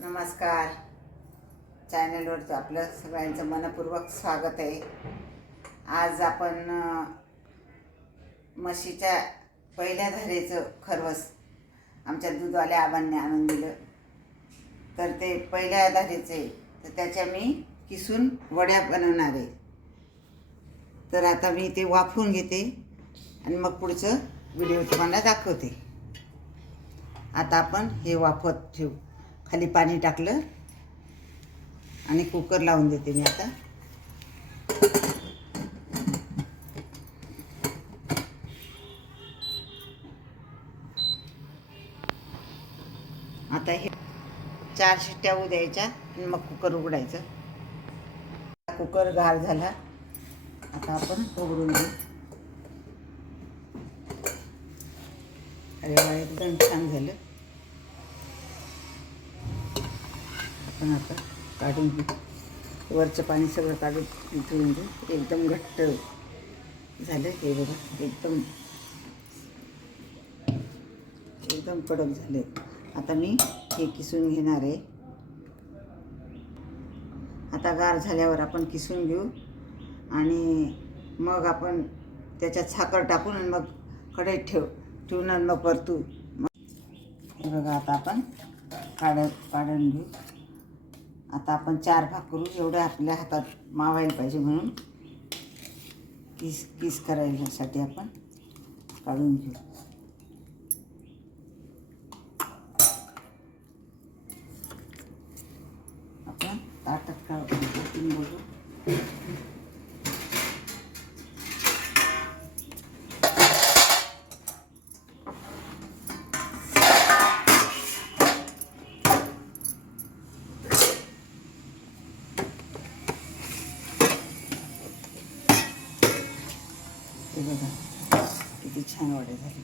नमस्कार. चॅनलवरती आपलं सगळ्यांचं मनपूर्वक स्वागत आहे. आज आपण म्हशीच्या पहिल्या धारेचं खरवस आमच्या दूधवाल्या आबांनी आणून दिलं. तर ते पहिल्या धारेचे तर त्याच्या मी किसून वड्या बनवणार आहे. तर आता मी ते वाफवून घेते आणि मग पुढचं व्हिडिओ तुम्हाला दाखवते. आता आपण हे वाफवत ठेवू. खाली पाणी टाकलं आणि कुकर लावून देते मी आता. आता हे 4 शिट्ट्या होऊ द्यायच्या आणि मग कुकर उघडायचं. कुकर गार झाला. आता आपण उघडून घेऊ. अरे वा, एकदम छान झालं. आपण आता काढून घेऊ. वरचं पाणी सगळं काढून ठेवून घेऊ. एकदम घट्ट झालं हे बघा. एकदम कडक झाले. आता मी हे किसून घेणार आहे. आता गार झाल्यावर आपण किसून घेऊ आणि मग आपण त्याच्यात साखर टाकून आणि मग कढईत ठेवून आणि मग परतू. हे बघा, आता आपण काढून घेऊ. आता आपण 4 भाग करू. एवढं आपल्या हातात मावायला पाहिजे म्हणून किस करायसाठी आपण काढून घेऊ. आपण ताटात काढून बघू. हे बघा किती छान वडे झाले.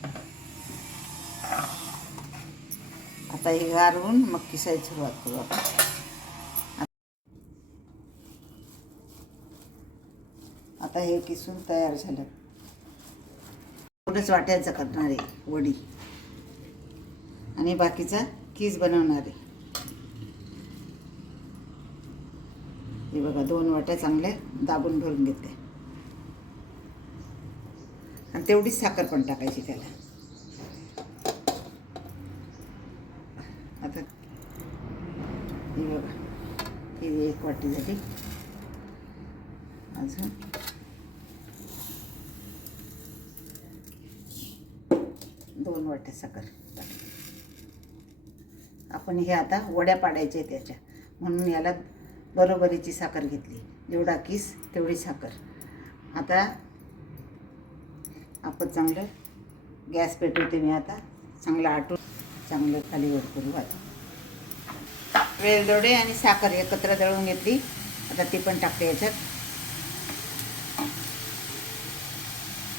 आता हे गारून मग किसायची सुरुवात करू आपण. आता हे किसून तयार झालं. थोडंच वाट्याचं करणार आहे वडी आणि बाकीचा किस बनवणार आहे. हे बघा 2 वाट्या चांगल्या दाबून भरून घेते आणि तेवढीच साखर पण टाकायची त्याला. आता ही बघा, ही 1 वाटी झाली. अजून 2 वाट्या साखर टाकली. आपण हे आता वड्या पाडायच्या त्याच्या, म्हणून याला बरोबरीची साखर घेतली. जेवढा किस तेवढी साखर. आता आपण चांगलं गॅस पेटवते मी. आता चांगलं आटून चांगलं खाली वर करू. वेलदोडे आणि साखर एकत्र दळून घेतली. आता ती पण टाकते याच्यात.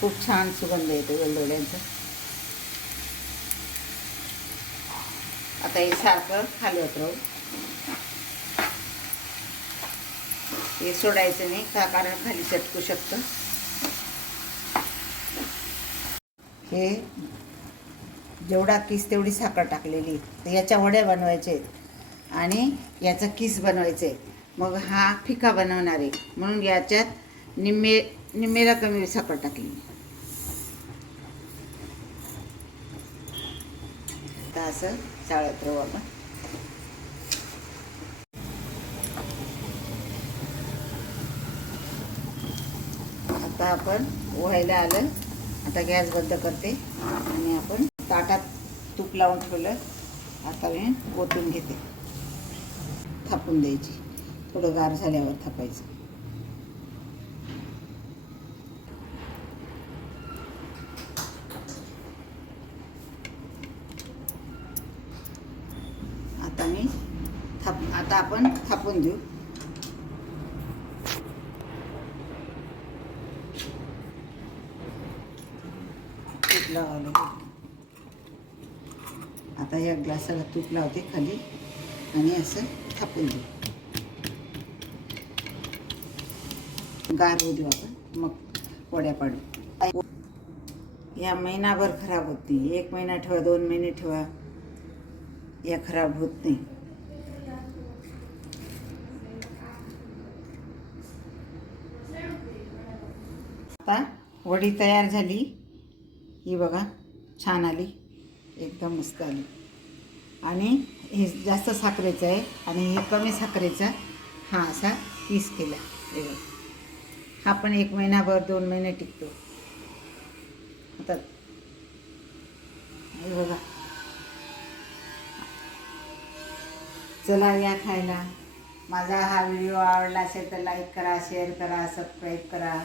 खूप छान सुगंध येतो वेलदोड्यांचा. आता हे साखर खाली उतरवू. हे सोडायचं नाही का, कारण खाली चटकू शकतं. हे जेवढा किस तेवढी साखर टाकलेली. तर याच्या वड्या बनवायच्या आहेत आणि याचा किस बनवायचं आहे. मग हा फिका बनवणार आहे म्हणून याच्यात निम्मेला कमी साखर टाकली. तर असं चाळत राहू आपण. आता आपण व्हायला आलं. आता गॅस बंद करते आणि आपण ताटात तूप लावून ठेवलं. आता मी ओतून घेते. थापून द्यायची. थोडं गार झाल्यावर थापायचं. आता आपण थापून देऊ. तूप लावलं. आता या ग्लासाला तूप लावते खाली आणि असं थापून देऊ. गार होऊ देऊ आपण, मग वड्या पाडू. या महिनाभर खराब होत नाही. 1 महिना ठेवा, 2 महिने ठेवा, या खराब होत नाही. आता वडी तयार झाली, ही बघा छान आली, एकदम मस्त आली. आणि हे जास्त साखरेचं आहे आणि हे कमी साखरेचा हा असा पीस केला. हे बघा, हा पण 1 महिनाभर 2 महिने टिकतो. आता हे बघा, चला या खायला. माझा हा व्हिडिओ आवडला असेल तर लाईक करा, शेअर करा, सबस्क्राईब करा.